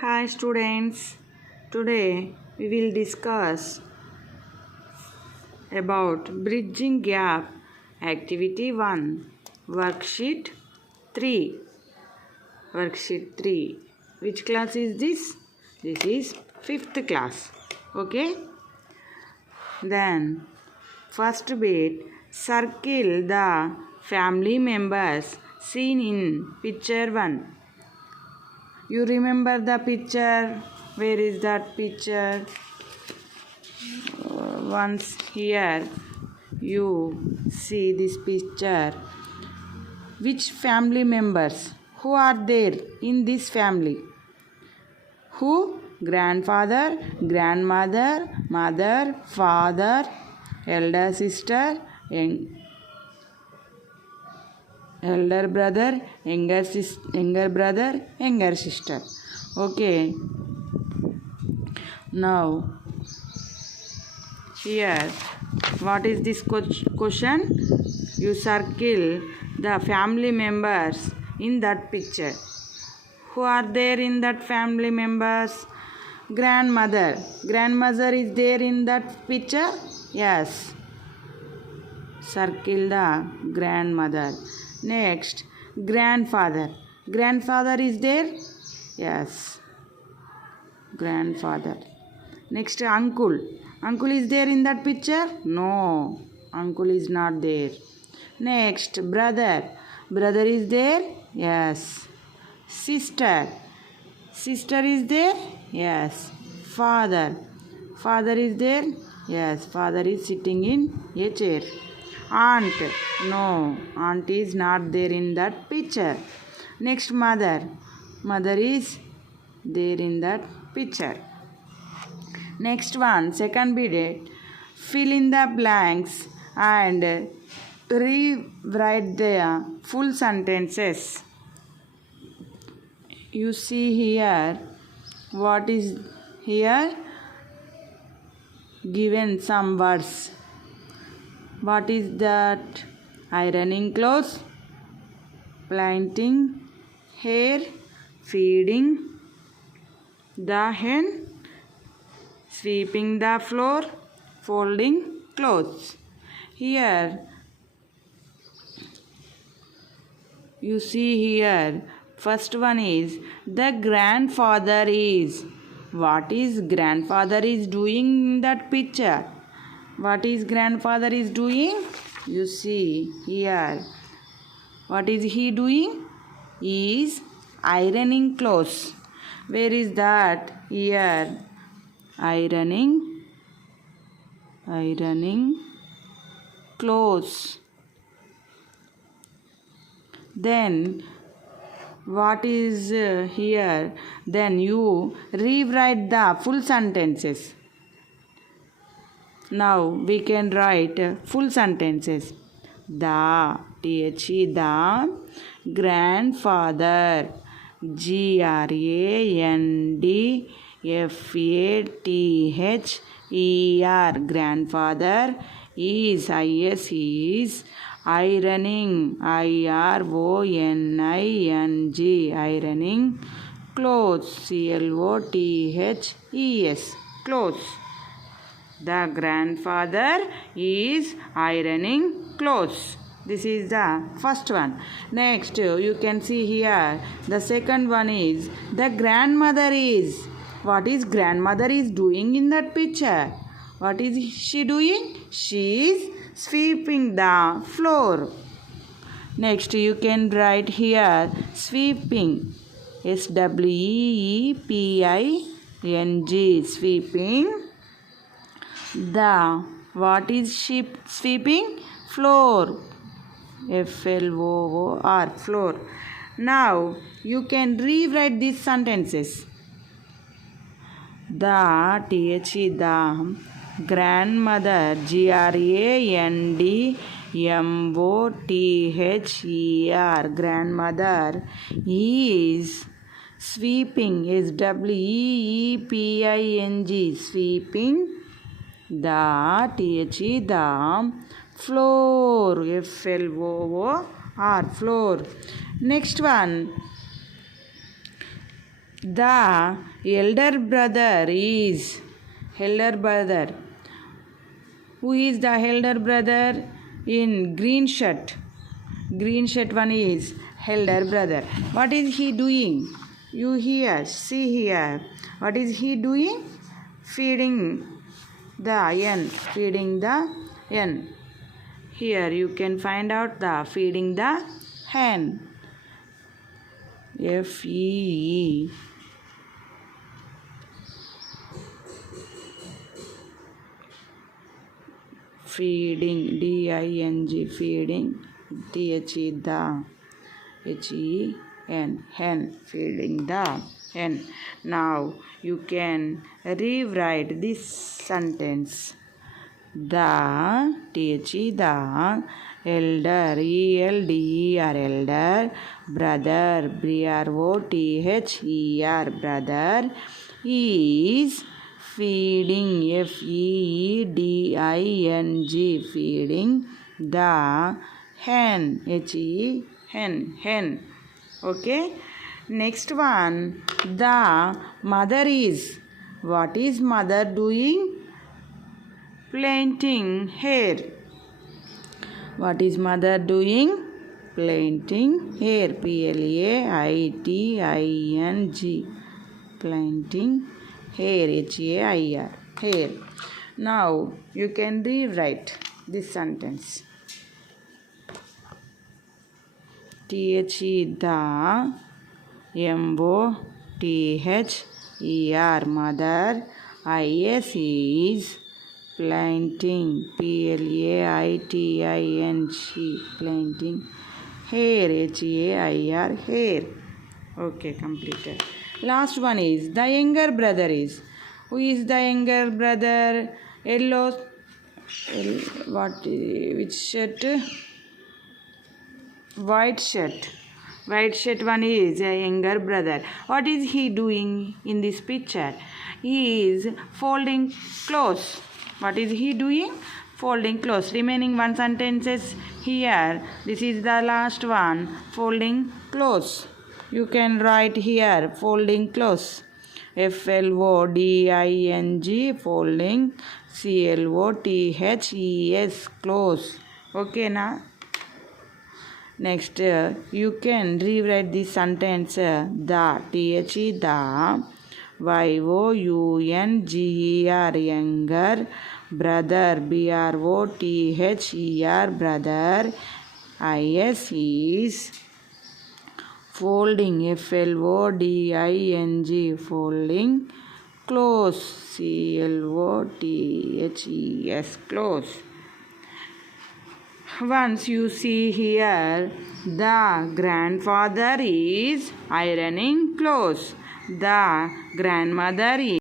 Hi students, today we will discuss about bridging gap activity 1 worksheet 3. Which class is this? This is 5th class. Okay, then first bit, circle the family members seen in picture 1. You remember the picture? Where is that picture? Once here you see this picture. Which family members? Who are there in this family? Who? Grandfather, grandmother, mother, father, elder sister, elder brother, younger brother, younger sister. Okay, now here what is this question? You circle the family members in that picture. Who are there in that family members? Grandmother is there in that picture? Yes, circle the grandmother. Next, grandfather is there? Yes, grandfather. Next, uncle is there in that picture? No, uncle is not there. Next, brother is there? Yes. Sister is there? Yes. Father is there? Yes, father is sitting in a chair. Aunt, no, aunt is not there in that picture. Next, mother is there in that picture. Next one, second bit, fill in the blanks and rewrite the full sentences. You see here, what is here? Given some words. What is that? Ironing clothes, planting hair, feeding the hen, sweeping the floor, folding clothes. Here you see here, first one is the grandfather is. What is grandfather is doing in that picture? What is grandfather is doing? You see here. What is he doing? He is ironing clothes. Where is that? Here. Ironing clothes. Then what is here? Then you rewrite the full sentences. Now we can write full sentences. The grandfather, grandfather, grandfather is ironing, ironing clothes, clothes. The grandfather is ironing clothes. This is the first one. Next, you can see here, the second one is the grandmother is. What is grandmother is doing in that picture? What is she doing? She is sweeping the floor. Next, you can write here sweeping. SWEEPING, sweeping. The what is she sweeping? Floor. FLOOR, floor. Now you can rewrite these sentences. The grandmother, grandmother is sweeping, SWEEPING, sweeping the floor, FLOOR, floor. Next one, The elder brother is elder brother. Who is the elder brother? In green shirt. Green shirt one is elder brother. What is he doing? You here, see here. What is he doing? Feeding the hen. Feeding the hen. Here you can find out the feeding the hen. F-E-E. Feeding, D-I-N-G, feeding, T-H-E, the, H-E-N, hen, feeding the hen. Now you can rewrite this sentence. The, T-H-E, the, elder, E-L-D-E-R, elder, brother, B-R-O-T-H-E-R, brother, is feeding, F-E-E-D-I-N-G, feeding the hen, H-E, hen. Okay. Next one, the mother is. What is mother doing? Plaiting hair. What is mother doing? Plaiting hair, P-L-A-I-T-I-N-G, plaiting hair, H-A-I-R, hair. Now you can rewrite this sentence. T-H-E, the, M-O-T-H-E-R, mother, I-S is plaiting, P-L-A-I-T-I-N-G, plaiting hair, H-A-I-R, hair. Okay, completed. Last one is the younger brother is. Who is the younger brother? Yellow. Which shirt? White shirt. White shirt one is a younger brother. What is he doing in this picture? He is folding clothes. What is he doing? Folding clothes. Remaining one sentence is here. This is the last one. Folding clothes. You can write here folding clothes. F-L-O-D-I-N-G, folding, C-L-O-T-H-E-S, clothes. Okay na? Next you can rewrite this sentence, the, T-H-E, the, Y-O-U-N-G-E-R, younger, brother, B-R-O-T-H-E-R, brother, I-S is folding, F-L-O-D-I-N-G, folding, clothes, C-L-O-T-H-E-S, clothes. Once you see here, the grandfather is ironing clothes. The grandmother is